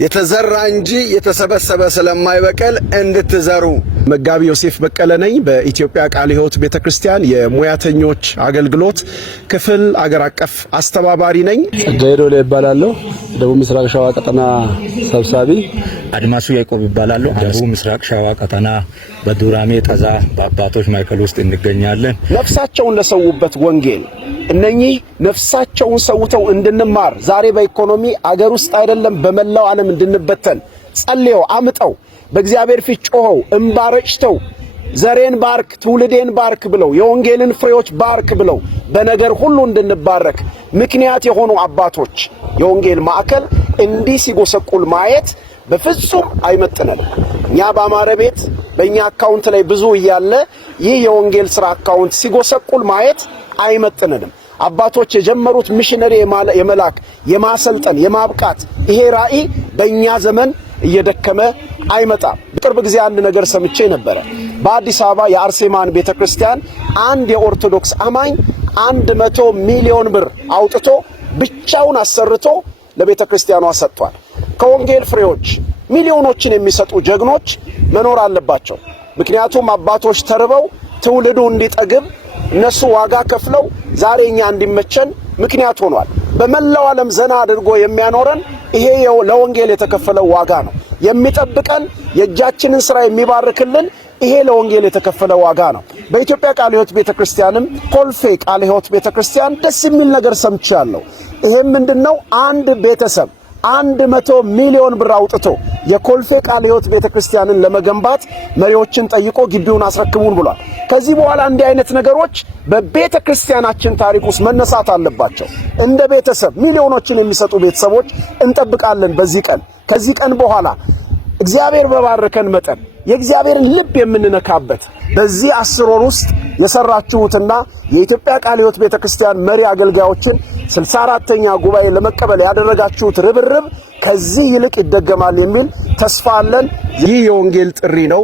የተዘራ እንጂ የተሰበሰበ ስለማይበቀል እንድትዘሩ። መጋቢ ዮሴፍ በቀለ ነኝ። በኢትዮጵያ ቃለ ሕይወት ቤተክርስቲያን የሙያተኞች አገልግሎት ክፍል አገር አቀፍ አስተባባሪ ነኝ። ጸጋዬ ይባላለሁ። ደቡብ ምስራቅ ሸዋ ቀጠና ሰብሳቢ። አድማሱ ያዕቆብ ይባላለሁ። ደቡብ ምስራቅ ሸዋ ቀጠና በዱራሜ ጠዛ በአባቶች ማዕከል ውስጥ እንገኛለን። ነፍሳቸውን ለሰውበት ወንጌል እነኚህ ነፍሳቸውን ሰውተው እንድንማር ዛሬ በኢኮኖሚ አገር ውስጥ አይደለም በመላው ዓለም እንድንበተን ጸልየው አምጠው በእግዚአብሔር ፊት ጮኸው እንባረጭተው ዘሬን ባርክ ትውልዴን ባርክ ብለው የወንጌልን ፍሬዎች ባርክ ብለው በነገር ሁሉ እንድንባረክ ምክንያት የሆኑ አባቶች የወንጌል ማዕከል እንዲህ ሲጎሰቁል ማየት በፍጹም አይመጥነንም። እኛ በአማረ ቤት በእኛ አካውንት ላይ ብዙ እያለ ይህ የወንጌል ሥራ አካውንት ሲጎሰቁል ማየት አይመጥነንም። አባቶች የጀመሩት ሚሽነሪ የመላክ የማሰልጠን የማብቃት ይሄ ራእይ በእኛ ዘመን እየደከመ አይመጣም። በቅርብ ጊዜ አንድ ነገር ሰምቼ ነበረ። በአዲስ አበባ የአርሴማን ቤተክርስቲያን አንድ የኦርቶዶክስ አማኝ 100 ሚሊዮን ብር አውጥቶ ብቻውን አሰርቶ ለቤተክርስቲያኗ ሰጥቷል። ከወንጌል ፍሬዎች ሚሊዮኖችን የሚሰጡ ጀግኖች መኖር አለባቸው። ምክንያቱም አባቶች ተርበው ትውልዱ እንዲጠግብ እነሱ ዋጋ ከፍለው ዛሬ እኛ እንዲመቸን ምክንያት ሆኗል። በመላው ዓለም ዘና አድርጎ የሚያኖረን ይሄ ለወንጌል የተከፈለው ዋጋ ነው። የሚጠብቀን የእጃችንን ሥራ የሚባርክልን ይሄ ለወንጌል የተከፈለ ዋጋ ነው። በኢትዮጵያ ቃለ ሕይወት ቤተክርስቲያንም ኮልፌ ቃለ ሕይወት ቤተክርስቲያን ደስ የሚል ነገር ሰምቻለሁ። ይሄም ምንድነው? አንድ ቤተሰብ 100 ሚሊዮን ብር አውጥቶ የኮልፌ ቃለ ሕይወት ቤተክርስቲያንን ለመገንባት መሪዎችን ጠይቆ ግቢውን አስረክቡን ብሏል። ከዚህ በኋላ እንዲህ አይነት ነገሮች በቤተክርስቲያናችን ታሪክ ውስጥ መነሳት አለባቸው። እንደ ቤተሰብ ሚሊዮኖችን የሚሰጡ ቤተሰቦች እንጠብቃለን። በዚህ ቀን ከዚህ ቀን በኋላ እግዚአብሔር በባረከን መጠን የእግዚአብሔርን ልብ የምንነካበት በዚህ 10 ወር ውስጥ የሰራችሁትና የኢትዮጵያ ቃለ ሕይወት ቤተክርስቲያን መሪ አገልጋዮችን 64ኛ ጉባኤ ለመቀበል ያደረጋችሁት ርብርብ ከዚህ ይልቅ ይደገማል የሚል ተስፋ አለን። ይህ የወንጌል ጥሪ ነው።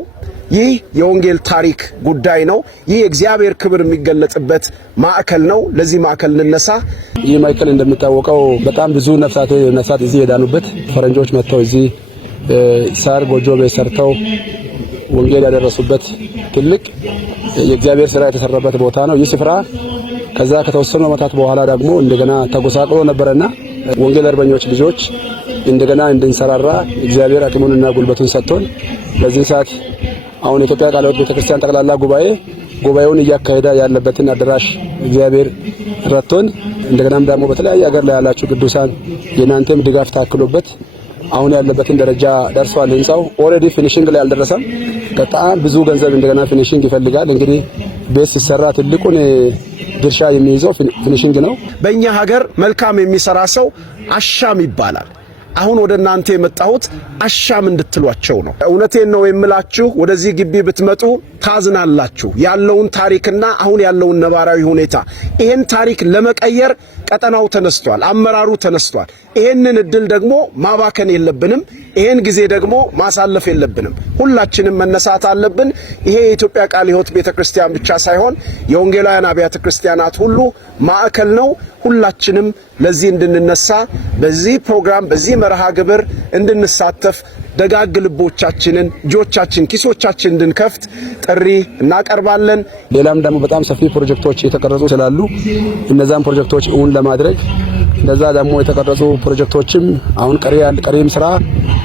ይህ የወንጌል ታሪክ ጉዳይ ነው። ይህ እግዚአብሔር ክብር የሚገለጽበት ማዕከል ነው። ለዚህ ማዕከል እንነሳ። ይህ ማዕከል እንደሚታወቀው በጣም ብዙ ነፍሳት እዚህ የዳኑበት ፈረንጆች መጥተው እዚህ ሳር ጎጆ ቤት ሰርተው ወንጌል ያደረሱበት ትልቅ የእግዚአብሔር ሥራ የተሰራበት ቦታ ነው። ይህ ስፍራ ከዛ ከተወሰኑ ዓመታት በኋላ ደግሞ እንደገና ተጎሳቅሎ ነበርና ወንጌል አርበኞች ልጆች እንደገና እንድንሰራራ እግዚአብሔር አቅሙንና ጉልበቱን ሰጥቶን በዚህ ሰዓት አሁን የኢትዮጵያ ቃለ ሕይወት ቤተክርስቲያን ጠቅላላ ጉባኤውን እያካሄደ ያለበትን አዳራሽ እግዚአብሔር ረድቶን እንደገናም ደግሞ በተለያየ ሀገር ላይ ያላችሁ ቅዱሳን የናንተም ድጋፍ ታክሎበት አሁን ያለበትን ደረጃ ደርሷል። ህንጻው ኦሬዲ ፊኒሺንግ ላይ አልደረሰም። በጣም ብዙ ገንዘብ እንደገና ፊኒሺንግ ይፈልጋል። እንግዲህ ቤት ሲሰራ ትልቁን ድርሻ የሚይዘው ፊኒሺንግ ነው። በእኛ ሀገር መልካም የሚሰራ ሰው አሻም ይባላል። አሁን ወደ እናንተ የመጣሁት አሻም እንድትሏቸው ነው። እውነቴን ነው የምላችሁ። ወደዚህ ግቢ ብትመጡ ታዝናላችሁ። ያለውን ታሪክና አሁን ያለውን ነባራዊ ሁኔታ ይሄን ታሪክ ለመቀየር ቀጠናው ተነስቷል፣ አመራሩ ተነስቷል። ይሄንን እድል ደግሞ ማባከን የለብንም። ይሄን ጊዜ ደግሞ ማሳለፍ የለብንም። ሁላችንም መነሳት አለብን። ይሄ የኢትዮጵያ ቃለ ሕይወት ቤተክርስቲያን ብቻ ሳይሆን የወንጌላውያን አብያተ ክርስቲያናት ሁሉ ማዕከል ነው። ሁላችንም ለዚህ እንድንነሳ በዚህ ፕሮግራም በዚህ መርሃ ግብር እንድንሳተፍ ደጋግ ልቦቻችንን እጆቻችን ኪሶቻችን እንድንከፍት ጥሪ እናቀርባለን። ሌላም ደግሞ በጣም ሰፊ ፕሮጀክቶች የተቀረጹ ስላሉ እነዛን ፕሮጀክቶች እውን ለማድረግ እንደዛ ደግሞ የተቀረጹ ፕሮጀክቶችም አሁን ቀሪም ስራ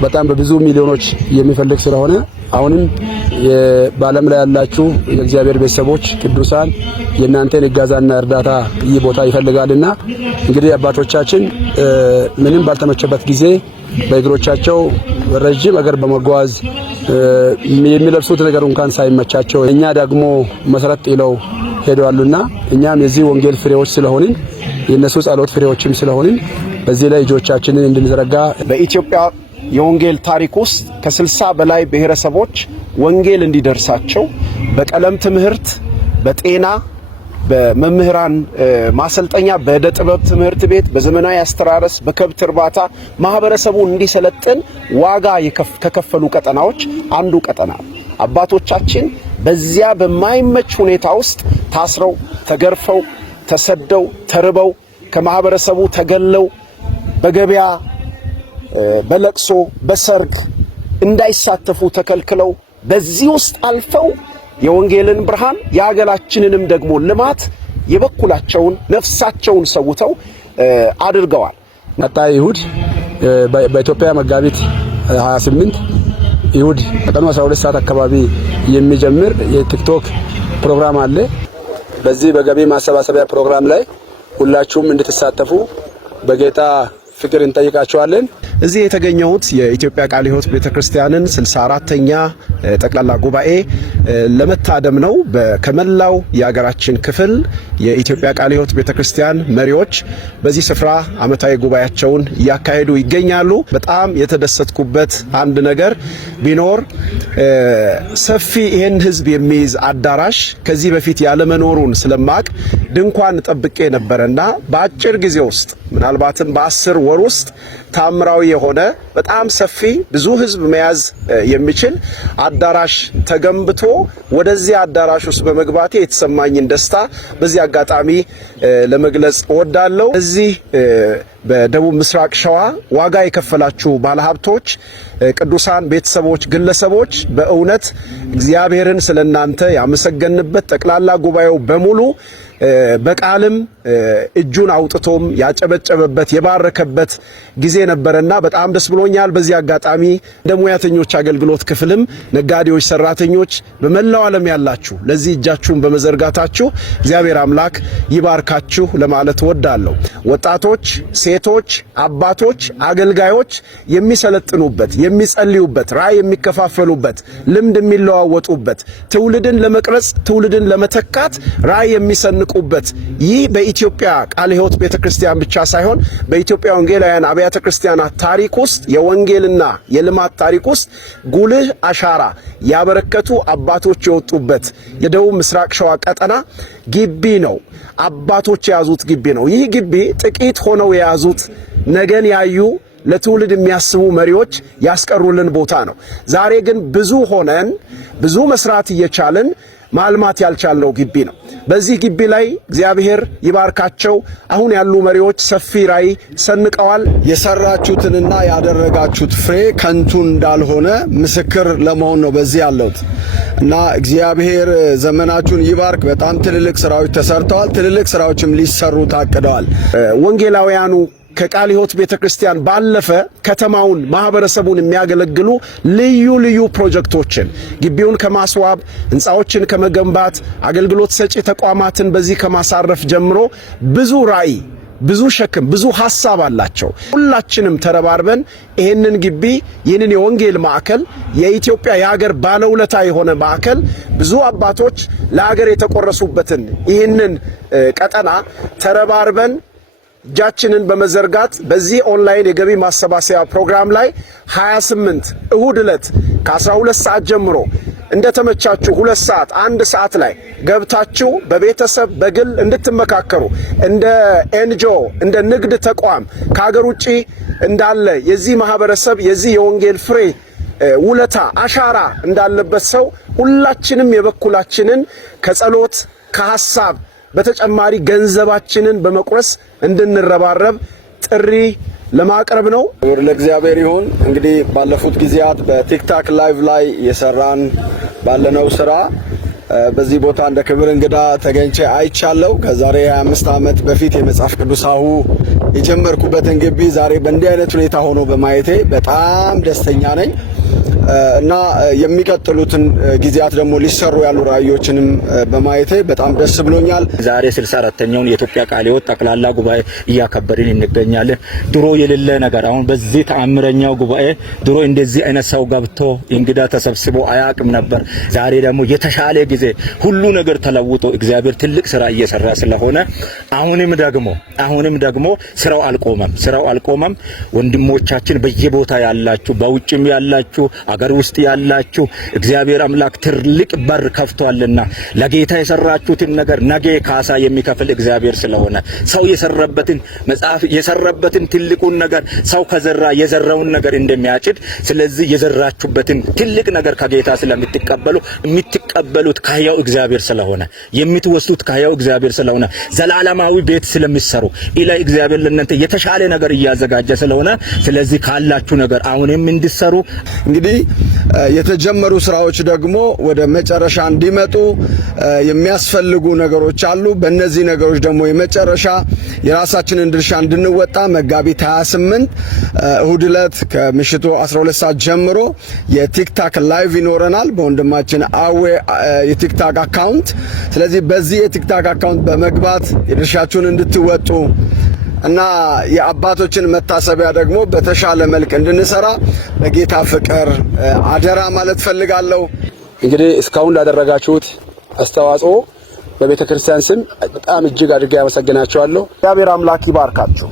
በጣም በብዙ ሚሊዮኖች የሚፈልግ ስለሆነ አሁንም በዓለም ላይ ያላችሁ የእግዚአብሔር ቤተሰቦች ቅዱሳን የእናንተን እገዛና እርዳታ ይህ ቦታ ይፈልጋልና እንግዲህ አባቶቻችን ምንም ባልተመቸበት ጊዜ በእግሮቻቸው ረጅም አገር በመጓዝ የሚለብሱት ነገር እንኳን ሳይመቻቸው እኛ ደግሞ መሰረት ጥለው ሄደዋልና እኛም የዚህ ወንጌል ፍሬዎች ስለሆንን የነሱ ጸሎት ፍሬዎችም ስለሆንን በዚህ ላይ እጆቻችንን እንድንዘረጋ በኢትዮጵያ የወንጌል ታሪክ ውስጥ ከ60 በላይ ብሔረሰቦች ወንጌል እንዲደርሳቸው በቀለም ትምህርት፣ በጤና፣ በመምህራን ማሰልጠኛ፣ በዕደ ጥበብ ትምህርት ቤት፣ በዘመናዊ አስተራረስ፣ በከብት እርባታ ማህበረሰቡ እንዲሰለጥን ዋጋ ከከፈሉ ቀጠናዎች አንዱ ቀጠና አባቶቻችን በዚያ በማይመች ሁኔታ ውስጥ ታስረው ተገርፈው ተሰደው ተርበው ከማህበረሰቡ ተገለው በገበያ በለቅሶ በሰርግ እንዳይሳተፉ ተከልክለው በዚህ ውስጥ አልፈው የወንጌልን ብርሃን የሀገራችንንም ደግሞ ልማት የበኩላቸውን ነፍሳቸውን ሰውተው አድርገዋል። ቀጣይ ይሁድ በኢትዮጵያ መጋቢት 28 ይሁድ ቀኑ 12 ሰዓት አካባቢ የሚጀምር የቲክቶክ ፕሮግራም አለ። በዚህ በገቢ ማሰባሰቢያ ፕሮግራም ላይ ሁላችሁም እንድትሳተፉ በጌታ ፍቅር እንጠይቃችኋለን። እዚህ የተገኘሁት የኢትዮጵያ ቃለ ሕይወት ቤተክርስቲያንን 64ኛ ጠቅላላ ጉባኤ ለመታደም ነው። ከመላው የሀገራችን ክፍል የኢትዮጵያ ቃለ ሕይወት ቤተክርስቲያን መሪዎች በዚህ ስፍራ ዓመታዊ ጉባኤያቸውን እያካሄዱ ይገኛሉ። በጣም የተደሰትኩበት አንድ ነገር ቢኖር ሰፊ ይህን ህዝብ የሚይዝ አዳራሽ ከዚህ በፊት ያለመኖሩን ስለማቅ ድንኳን ጠብቄ ነበርና በአጭር ጊዜ ውስጥ ምናልባትም በ10 ወር ውስጥ ታምራዊ የሆነ በጣም ሰፊ ብዙ ህዝብ መያዝ የሚችል አዳራሽ ተገንብቶ ወደዚህ አዳራሽ ውስጥ በመግባቴ የተሰማኝን ደስታ በዚህ አጋጣሚ ለመግለጽ እወዳለሁ። እዚህ በደቡብ ምስራቅ ሸዋ ዋጋ የከፈላችሁ ባለሀብቶች፣ ቅዱሳን ቤተሰቦች፣ ግለሰቦች በእውነት እግዚአብሔርን ስለናንተ ያመሰገንበት ጠቅላላ ጉባኤው በሙሉ በቃልም እጁን አውጥቶም ያጨበጨበበት የባረከበት ጊዜ ነበርና በጣም ደስ ብሎኛል። በዚህ አጋጣሚ እንደ ሙያተኞች አገልግሎት ክፍልም ነጋዴዎች፣ ሰራተኞች በመላው ዓለም ያላችሁ ለዚህ እጃችሁን በመዘርጋታችሁ እግዚአብሔር አምላክ ይባርካችሁ ለማለት እወዳለሁ። ወጣቶች፣ ሴቶች፣ አባቶች፣ አገልጋዮች የሚሰለጥኑበት፣ የሚጸልዩበት፣ ራዕይ የሚከፋፈሉበት፣ ልምድ የሚለዋወጡበት፣ ትውልድን ለመቅረጽ ትውልድን ለመተካት ራዕይ የሚሰንቁበት ይህ በኢትዮጵያ ቃለ ሕይወት ቤተክርስቲያን ብቻ ሳይሆን በኢትዮጵያ ወንጌላውያን አብያተ ክርስቲያናት ታሪክ ውስጥ የወንጌልና የልማት ታሪክ ውስጥ ጉልህ አሻራ ያበረከቱ አባቶች የወጡበት የደቡብ ምስራቅ ሸዋ ቀጠና ግቢ ነው። አባቶች የያዙት ግቢ ነው። ይህ ግቢ ጥቂት ሆነው የያዙት ነገን ያዩ ለትውልድ የሚያስቡ መሪዎች ያስቀሩልን ቦታ ነው። ዛሬ ግን ብዙ ሆነን ብዙ መስራት እየቻልን ማልማት ያልቻልነው ግቢ ነው። በዚህ ግቢ ላይ እግዚአብሔር ይባርካቸው አሁን ያሉ መሪዎች ሰፊ ራዕይ ሰንቀዋል። የሰራችሁትንና ያደረጋችሁት ፍሬ ከንቱ እንዳልሆነ ምስክር ለመሆን ነው በዚህ ያለሁት እና እግዚአብሔር ዘመናችሁን ይባርክ። በጣም ትልልቅ ስራዎች ተሰርተዋል። ትልልቅ ስራዎችም ሊሰሩ ታቅደዋል። ወንጌላውያኑ ከቃለ ሕይወት ቤተክርስቲያን ባለፈ ከተማውን ማህበረሰቡን የሚያገለግሉ ልዩ ልዩ ፕሮጀክቶችን ግቢውን ከማስዋብ ህንፃዎችን ከመገንባት አገልግሎት ሰጪ ተቋማትን በዚህ ከማሳረፍ ጀምሮ ብዙ ራዕይ፣ ብዙ ሸክም፣ ብዙ ሐሳብ አላቸው። ሁላችንም ተረባርበን ይህንን ግቢ ይህንን የወንጌል ማዕከል የኢትዮጵያ የሀገር ባለውለታ የሆነ ማዕከል ብዙ አባቶች ለሀገር የተቆረሱበትን ይህንን ቀጠና ተረባርበን እጃችንን በመዘርጋት በዚህ ኦንላይን የገቢ ማሰባሰቢያ ፕሮግራም ላይ 28 እሁድ ዕለት ከ12 ሰዓት ጀምሮ እንደተመቻችሁ 2 ሰዓት 1 ሰዓት ላይ ገብታችሁ በቤተሰብ በግል እንድትመካከሩ እንደ ኤንጂኦ እንደ ንግድ ተቋም ከሀገር ውጪ እንዳለ የዚህ ማህበረሰብ የዚህ የወንጌል ፍሬ ውለታ አሻራ እንዳለበት ሰው ሁላችንም የበኩላችንን ከጸሎት ከሐሳብ በተጨማሪ ገንዘባችንን በመቁረስ እንድንረባረብ ጥሪ ለማቅረብ ነው። ለእግዚአብሔር ይሁን። እንግዲህ ባለፉት ጊዜያት በቲክታክ ላይቭ ላይ የሰራን ባለነው ስራ በዚህ ቦታ እንደ ክብር እንግዳ ተገኝቼ አይቻለሁ። ከዛሬ 25 ዓመት በፊት የመጽሐፍ ቅዱሳሁ የጀመርኩበትን ግቢ ዛሬ በእንዲህ አይነት ሁኔታ ሆኖ በማየቴ በጣም ደስተኛ ነኝ እና የሚቀጥሉትን ጊዜያት ደግሞ ሊሰሩ ያሉ ራዕዮችንም በማየቴ በጣም ደስ ብሎኛል። ዛሬ 64ኛውን የኢትዮጵያ ቃለ ሕይወት ጠቅላላ ጉባኤ እያከበርን እንገኛለን። ድሮ የሌለ ነገር አሁን በዚህ ተአምረኛው ጉባኤ ድሮ እንደዚህ አይነት ሰው ገብቶ እንግዳ ተሰብስቦ አያቅም ነበር። ዛሬ ደግሞ የተሻለ ጊዜ ሁሉ ነገር ተለውጦ እግዚአብሔር ትልቅ ስራ እየሰራ ስለሆነ አሁንም ደግሞ ስራው አልቆመም። ወንድሞቻችን በየቦታ ያላችሁ በውጭም ያላችሁ ያላችሁ አገር ውስጥ ያላችሁ እግዚአብሔር አምላክ ትልቅ በር ከፍቷልና ለጌታ የሰራችሁትን ነገር ነገ ካሳ የሚከፍል እግዚአብሔር ስለሆነ ሰው የሰራበትን መጽሐፍ የሰራበትን ትልቁን ነገር ሰው ከዘራ የዘራውን ነገር እንደሚያጭድ ስለዚህ የዘራችሁበትን ትልቅ ነገር ከጌታ ስለምትቀበሉ የምትቀበሉት ከሕያው እግዚአብሔር ስለሆነ የምትወስዱት ከሕያው እግዚአብሔር ስለሆነ ዘላለማዊ ቤት ስለምትሰሩ ኢላ እግዚአብሔር ለእናንተ የተሻለ ነገር እያዘጋጀ ስለሆነ ስለዚህ ካላችሁ ነገር አሁንም እንድትሰሩ እንግዲህ የተጀመሩ ስራዎች ደግሞ ወደ መጨረሻ እንዲመጡ የሚያስፈልጉ ነገሮች አሉ። በእነዚህ ነገሮች ደግሞ የመጨረሻ የራሳችንን ድርሻ እንድንወጣ መጋቢት 28 እሁድ ዕለት ከምሽቱ 12 ሰዓት ጀምሮ የቲክታክ ላይቭ ይኖረናል በወንድማችን አዌ የቲክታክ አካውንት። ስለዚህ በዚህ የቲክታክ አካውንት በመግባት የድርሻችሁን እንድትወጡ እና የአባቶችን መታሰቢያ ደግሞ በተሻለ መልክ እንድንሰራ በጌታ ፍቅር አደራ ማለት ፈልጋለሁ። እንግዲህ እስካሁን ላደረጋችሁት አስተዋጽኦ በቤተክርስቲያን ስም በጣም እጅግ አድርጌ ያመሰግናችኋለሁ። እግዚአብሔር አምላክ ይባርካችሁ።